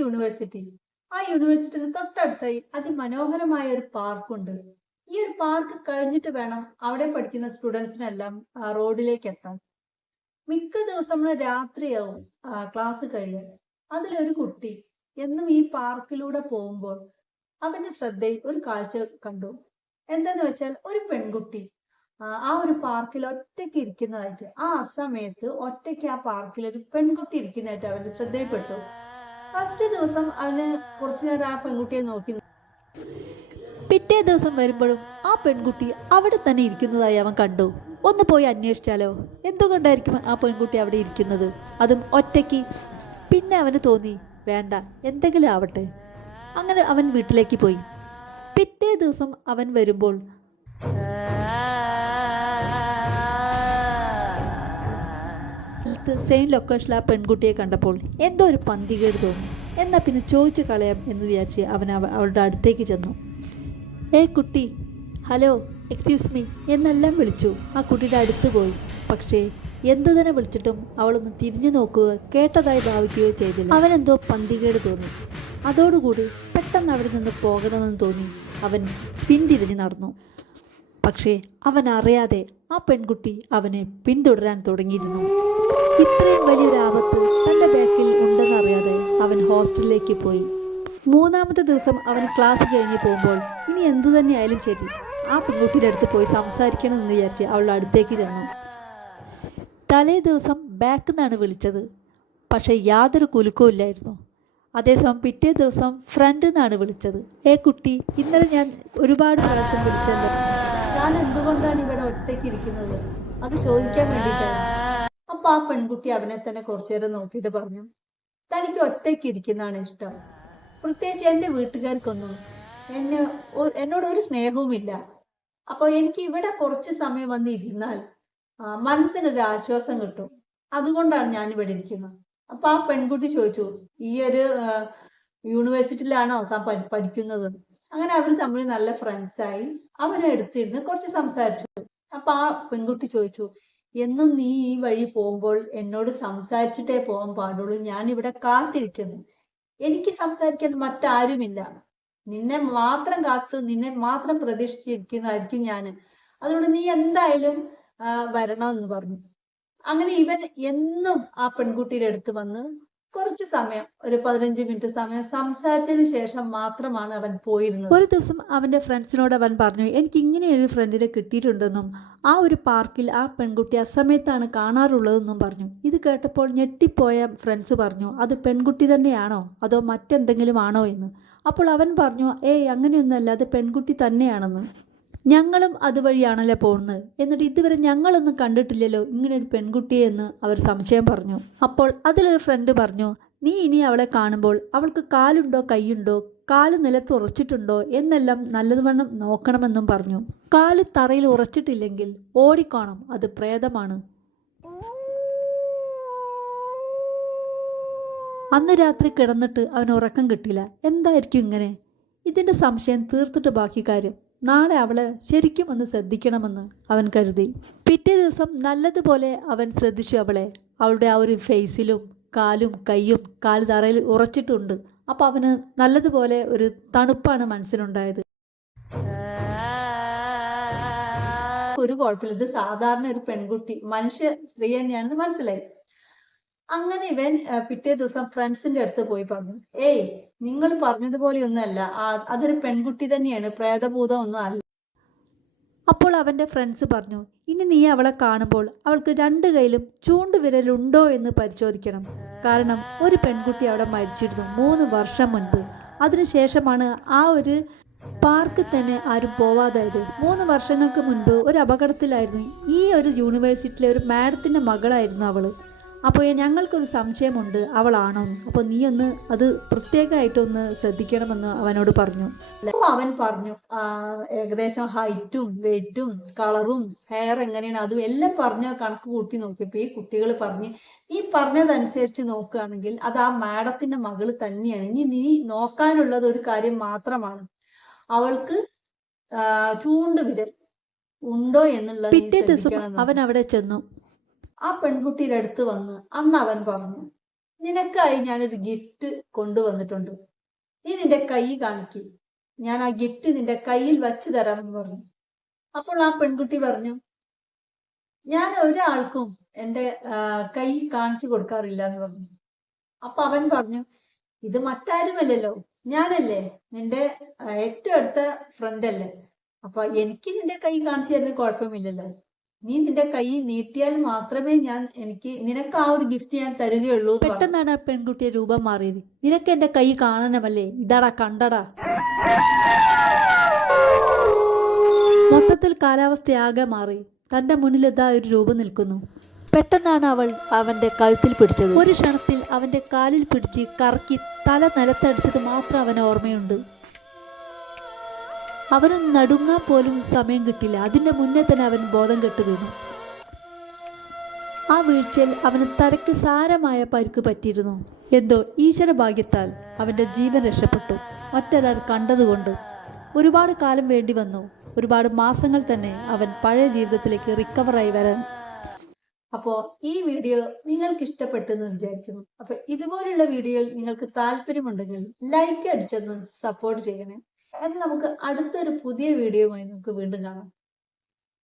University. ആ യൂണിവേഴ്സിറ്റിയുടെ തൊട്ടടുത്തായി അതിമനോഹരമായ ഒരു പാർക്കുണ്ട്. ഈ ഒരു പാർക്ക് കഴിഞ്ഞിട്ട് വേണം അവിടെ പഠിക്കുന്ന സ്റ്റുഡൻസിനെല്ലാം റോഡിലേക്ക് എത്താൻ. മിക്ക ദിവസങ്ങളും രാത്രിയാവും ക്ലാസ് കഴിയാൻ. അതിലൊരു കുട്ടി എന്നും ഈ പാർക്കിലൂടെ പോകുമ്പോൾ അവന്റെ ശ്രദ്ധയിൽ ഒരു കാഴ്ച കണ്ടു. എന്താന്ന് വെച്ചാൽ ഒരു പെൺകുട്ടി ആ ഒരു പാർക്കിൽ ഒറ്റയ്ക്ക് ഇരിക്കുന്നതായിട്ട്, ആ അസമയത്ത് ഒറ്റയ്ക്ക് ആ പാർക്കിൽ ഒരു പെൺകുട്ടി ഇരിക്കുന്നതായിട്ട് അവന്റെ ശ്രദ്ധയിൽപ്പെട്ടു. ഫസ്റ്റ് ദിവസം അവന് കുറച്ചു നേരം ആ പെൺകുട്ടിയെ നോക്കി. പിറ്റേ ദിവസം വരുമ്പോഴും ആ പെൺകുട്ടി അവിടെ തന്നെ ഇരിക്കുന്നതായി അവൻ കണ്ടു. ഒന്ന് പോയി അന്വേഷിച്ചാലോ, എന്തുകൊണ്ടായിരിക്കും ആ പെൺകുട്ടി അവിടെ ഇരിക്കുന്നത്, അതും ഒറ്റയ്ക്ക്. പിന്നെ അവന് തോന്നി, വേണ്ട, എന്തെങ്കിലും ആവട്ടെ. അങ്ങനെ അവൻ വീട്ടിലേക്ക് പോയി. പിറ്റേ ദിവസം അവൻ വരുമ്പോൾ സെയിം ലൊക്കേഷനിൽ ആ പെൺകുട്ടിയെ കണ്ടപ്പോൾ എന്തോ ഒരു പന്തികേട് തോന്നി. എന്നാൽ പിന്നെ ചോദിച്ചു കളയാം എന്ന് വിചാരിച്ച് അവൻ അവളുടെ അടുത്തേക്ക് ചെന്നു. കുട്ടി, ഹലോ, എക്സ്ക്യൂസ് മീ എന്നെല്ലാം വിളിച്ചു. ആ കുട്ടിയുടെ അടുത്ത് പോയി. പക്ഷേ എന്തു തന്നെ വിളിച്ചിട്ടും അവളൊന്ന് തിരിഞ്ഞു നോക്കുകയോ കേട്ടതായി ഭാവിക്കുകയോ ചെയ്തില്ല. അവനെന്തോ പന്തികേട് തോന്നി. അതോടുകൂടി പെട്ടെന്ന് അവിടെ നിന്ന് പോകണമെന്ന് തോന്നി അവൻ പിന്തിരിഞ്ഞു നടന്നു. പക്ഷേ അവൻ അറിയാതെ ആ പെൺകുട്ടി അവനെ പിന്തുടരാൻ തുടങ്ങിയിരുന്നു. ഇത്രയും വലിയൊരു ആപത്ത് തൻ്റെ ബാക്കിൽ ഉണ്ടെന്നറിയാതെ അവൻ ഹോസ്റ്റലിലേക്ക് പോയി. മൂന്നാമത്തെ ദിവസം അവൻ ക്ലാസ് കഴിഞ്ഞ് പോകുമ്പോൾ ഇനി എന്തു തന്നെയായാലും ശരി, ആ പെൺകുട്ടിയുടെ അടുത്ത് പോയി സംസാരിക്കണം എന്ന് വിചാരിച്ച് അവളുടെ അടുത്തേക്ക് ചെന്നു. തലേ ദിവസം ബാക്കിൽ നിന്നാണ് വിളിച്ചത്. പക്ഷേ യാതൊരു കുലുക്കവും ഇല്ലായിരുന്നു. അതേസമയം പിറ്റേ ദിവസം ഫ്രണ്ടിൽ നിന്നാണ് വിളിച്ചത്. കുട്ടി, ഇന്നലെ ഞാൻ ഒരുപാട് പ്രാവശ്യം വിളിച്ചല്ലോ, ഞാൻ എന്തുകൊണ്ടാണ് ഇവിടെ ഒറ്റയ്ക്ക് ഇരിക്കുന്നത്, അത് ചോദിക്കാൻ വേണ്ടിയിട്ടാണ്. അപ്പൊ ആ പെൺകുട്ടി അവനെ തന്നെ കുറച്ചു നേരം നോക്കിയിട്ട് പറഞ്ഞു, തനിക്ക് ഒറ്റയ്ക്ക് ഇരിക്കുന്നതാണ് ഇഷ്ടം. പ്രത്യേകിച്ച് എൻ്റെ വീട്ടുകാർക്കൊന്നും എന്നോട് ഒരു സ്നേഹവുമില്ല. അപ്പൊ എനിക്ക് ഇവിടെ കുറച്ച് സമയം വന്ന് ഇരുന്നാൽ മനസ്സിനൊരു ആശ്വാസം കിട്ടും. അതുകൊണ്ടാണ് ഞാൻ ഇവിടെ ഇരിക്കുന്നത്. അപ്പൊ ആ പെൺകുട്ടി ചോദിച്ചു, ഈ ഒരു യൂണിവേഴ്സിറ്റിയിലാണോ താൻ പഠിക്കുന്നത്? അങ്ങനെ അവർ തമ്മിൽ നല്ല ഫ്രണ്ട്സായി. അവരെ അടുത്തിരുന്ന് കുറച്ച് സംസാരിച്ചു. അപ്പൊ ആ പെൺകുട്ടി ചോദിച്ചു, എന്നും നീ ഈ വഴി പോകുമ്പോൾ എന്നോട് സംസാരിച്ചിട്ടേ പോകാൻ പാടുള്ളൂ. ഞാൻ ഇവിടെ കാത്തിരിക്കുന്നു. എനിക്ക് സംസാരിക്കാൻ മറ്റാരുമില്ല. നിന്നെ മാത്രം കാത്ത്, നിന്നെ മാത്രം പ്രതീക്ഷിച്ചിരിക്കുന്നതായിരിക്കും ഞാൻ. അതുകൊണ്ട് നീ എന്തായാലും വരണമെന്ന് പറഞ്ഞു. അങ്ങനെ ഇവൻ എന്നും ആ പെൺകുട്ടിയുടെ അടുത്ത് വന്ന് കുറച്ച് സമയം, ഒരു 15 മിനിറ്റ് സമയം സംസാരിച്ചതിന് ശേഷം മാത്രമാണ് അവൻ പോയിരുന്നത്. ഒരു ദിവസം അവൻ്റെ ഫ്രണ്ട്സിനോട് അവൻ പറഞ്ഞു, എനിക്ക് ഇങ്ങനെ ഒരു ഫ്രണ്ടിനെ കിട്ടിയിട്ടുണ്ടെന്നും ആ ഒരു പാർക്കിൽ ആ പെൺകുട്ടി അസമയത്താണ് കാണാറുള്ളതെന്നും പറഞ്ഞു. ഇത് കേട്ടപ്പോൾ ഞെട്ടിപ്പോയ ഫ്രണ്ട്സ് പറഞ്ഞു, അത് പെൺകുട്ടി തന്നെയാണോ അതോ മറ്റെന്തെങ്കിലും ആണോ എന്ന്. അപ്പോൾ അവൻ പറഞ്ഞു, അങ്ങനെയൊന്നുമല്ല, അത് പെൺകുട്ടി തന്നെയാണെന്ന്. ഞങ്ങളും അതുവഴിയാണല്ലോ പോകുന്നത്, എന്നിട്ട് ഇതുവരെ ഞങ്ങളൊന്നും കണ്ടിട്ടില്ലല്ലോ ഇങ്ങനെ ഒരു പെൺകുട്ടിയെ എന്ന് അവർ സംശയം പറഞ്ഞു. അപ്പോൾ അതിലൊരു ഫ്രണ്ട് പറഞ്ഞു, നീ ഇനി അവളെ കാണുമ്പോൾ അവൾക്ക് കാലുണ്ടോ കൈയുണ്ടോ, കാല് നിലത്ത് ഉറച്ചിട്ടുണ്ടോ എന്നെല്ലാം നല്ലതുവണ്ണം നോക്കണമെന്നും പറഞ്ഞു. കാല് തറയിൽ ഉറച്ചിട്ടില്ലെങ്കിൽ ഓടിക്കോണം, അത് പ്രേതമാണ്. അന്ന് രാത്രി കിടന്നിട്ട് അവന് ഉറക്കം കിട്ടില്ല. എന്തായിരിക്കും ഇങ്ങനെ? ഇതിൻ്റെ സംശയം തീർത്തിട്ട് ബാക്കി കാര്യം. നാളെ അവളെ ശരിക്കും ഒന്ന് ശ്രദ്ധിക്കണമെന്ന് അവൻ കരുതി. പിറ്റേ ദിവസം നല്ലതുപോലെ അവൻ ശ്രദ്ധിച്ചു അവളെ. അവളുടെ ആ ഒരു ഫേസിലും കാലും കൈയും കാല് തറയിൽ ഉറച്ചിട്ടുണ്ട്. അപ്പോൾ അവന് നല്ലതുപോലെ ഒരു തണുപ്പാണ് മനസ്സിനുണ്ടായത്. ഒരു കുഴപ്പമില്ല, ഇത് സാധാരണ ഒരു പെൺകുട്ടി, മനുഷ്യ സ്ത്രീ തന്നെയാണെന്ന് മനസ്സിലായി. അങ്ങനെ ഇവൻ പിറ്റേ ദിവസം ഫ്രണ്ട്സിന്റെ അടുത്ത് പോയി പറഞ്ഞു, നിങ്ങൾ പറഞ്ഞതുപോലെയൊന്നുമല്ല, അതൊരു പെൺകുട്ടി തന്നെയാണ്, പ്രേതഭൂതം ഒന്നും അല്ല. അപ്പോൾ അവൻ്റെ ഫ്രണ്ട്സ് പറഞ്ഞു, ഇനി നീ അവളെ കാണുമ്പോൾ അവൾക്ക് 2 കൈയിലും ചൂണ്ടുവിരലുണ്ടോ എന്ന് പരിശോധിക്കണം. കാരണം ഒരു പെൺകുട്ടി അവിടെ മരിച്ചിരുന്നു 3 വർഷം മുൻപ്. അതിനുശേഷമാണ് ആ ഒരു പാർക്കിൽ തന്നെ ആരും പോവാതായത്. 3 വർഷങ്ങൾക്ക് മുൻപ് ഒരു അപകടത്തിലായിരുന്നു ഈ ഒരു യൂണിവേഴ്സിറ്റിയിലെ ഒരു മാഡത്തിൻ്റെ മകളായിരുന്നു അവൾ. അപ്പോൾ ഞങ്ങൾക്കൊരു സംശയമുണ്ട്, അവളാണോ? അപ്പോൾ നീ ഒന്ന് അത് പ്രത്യേകമായിട്ടൊന്ന് ശ്രദ്ധിക്കണമെന്ന് അവനോട് പറഞ്ഞു. അവൻ പറഞ്ഞു, ഏകദേശം ഹൈറ്റും വെയിറ്റും കളറും ഹെയർ എങ്ങനെയാണ് അതും എല്ലാം പറഞ്ഞ കണക്ക് കൂട്ടി നോക്കിയപ്പോൾ ഈ കുട്ടികൾ പറഞ്ഞ്, നീ പറഞ്ഞതനുസരിച്ച് നോക്കുകയാണെങ്കിൽ അത് ആ മാഡത്തിന്റെ മകള് തന്നെയാണ്. ഇനി നീ നോക്കാനുള്ളത് ഒരു കാര്യം മാത്രമാണ്, അവൾക്ക് ചൂണ്ടുവിരൽ ഉണ്ടോ എന്നുള്ളത്. പിറ്റേ ദിവസം അവൻ അവിടെ ചെന്നു. ആ പെൺകുട്ടിയുടെ അടുത്ത് വന്ന് അന്ന് അവൻ പറഞ്ഞു, നിനക്കായി ഞാനൊരു ഗിഫ്റ്റ് കൊണ്ടുവന്നിട്ടുണ്ട്. നീ നിന്റെ കൈ കാണിക്ക്. ഞാൻ ആ ഗിഫ്റ്റ് നിന്റെ കയ്യിൽ വച്ചു തരാമെന്ന് പറഞ്ഞു. അപ്പോൾ ആ പെൺകുട്ടി പറഞ്ഞു, ഞാൻ ഒരാൾക്കും എൻ്റെ കൈ കാണിച്ചു കൊടുക്കാറില്ല എന്ന് പറഞ്ഞു. അപ്പൊ അവൻ പറഞ്ഞു, ഇത് മറ്റാരുമല്ലല്ലോ, ഞാനല്ലേ, നിന്റെ ഏറ്റവും അടുത്ത ഫ്രണ്ട് അല്ലേ, അപ്പൊ എനിക്ക് നിന്റെ കൈ കാണിച്ചു തരുന്ന കുഴപ്പമില്ലല്ലോ. നീ നിന്റെ കൈ നീട്ടിയാൽ മാത്രമേ നിനക്ക് ആ ഒരു ഗിഫ്റ്റ് ഞാൻ തരികയുള്ളൂ എന്ന് പറഞ്ഞു. പെട്ടെന്നാണ് ആ പെൺകുട്ടിയെ രൂപം മാറിയത്. നിനക്ക് എൻ്റെ കൈ കാണണമല്ലേ, ഇതാടാ കണ്ടടാ. മൊത്തത്തിൽ കാലാവസ്ഥയാകെ മാറി. തൻ്റെ മുന്നിലെതാ ഒരു രൂപം നിൽക്കുന്നു. പെട്ടെന്നാണ് അവൾ അവൻ്റെ കഴുത്തിൽ പിടിച്ചത്. ഒരു ക്ഷണത്തിൽ അവൻ്റെ കാലിൽ പിടിച്ച് കറക്കി തല നിലത്തടിച്ചത് മാത്രം അവന് ഓർമ്മയുണ്ട്. അവന് നടുങ്ങാൻ പോലും സമയം കിട്ടില്ല. അതിൻ്റെ മുന്നേ തന്നെ അവൻ ബോധം കെട്ട് വീണു. ആ വീഴ്ചയിൽ അവന് തലയ്ക്ക് സാരമായ പരിക്ക് പറ്റിയിരുന്നു. എന്തോ ഈശ്വര ഭാഗ്യത്താൽ അവൻ്റെ ജീവൻ രക്ഷപ്പെട്ടു, മറ്റൊരാൾ കണ്ടതുകൊണ്ട്. ഒരുപാട് കാലം വേണ്ടി വന്നു, ഒരുപാട് മാസങ്ങൾ തന്നെ അവൻ പഴയ ജീവിതത്തിലേക്ക് റിക്കവറായി വരാൻ. അപ്പോൾ ഈ വീഡിയോ നിങ്ങൾക്ക് ഇഷ്ടപ്പെട്ടെന്ന് വിചാരിക്കുന്നു. അപ്പൊ ഇതുപോലുള്ള വീഡിയോയിൽ നിങ്ങൾക്ക് താല്പര്യമുണ്ടെങ്കിൽ ലൈക്ക് അടിച്ചൊന്ന് സപ്പോർട്ട് ചെയ്യണേ. നമുക്ക് അടുത്തൊരു പുതിയ വീഡിയോയുമായി നമുക്ക് വീണ്ടും കാണാം.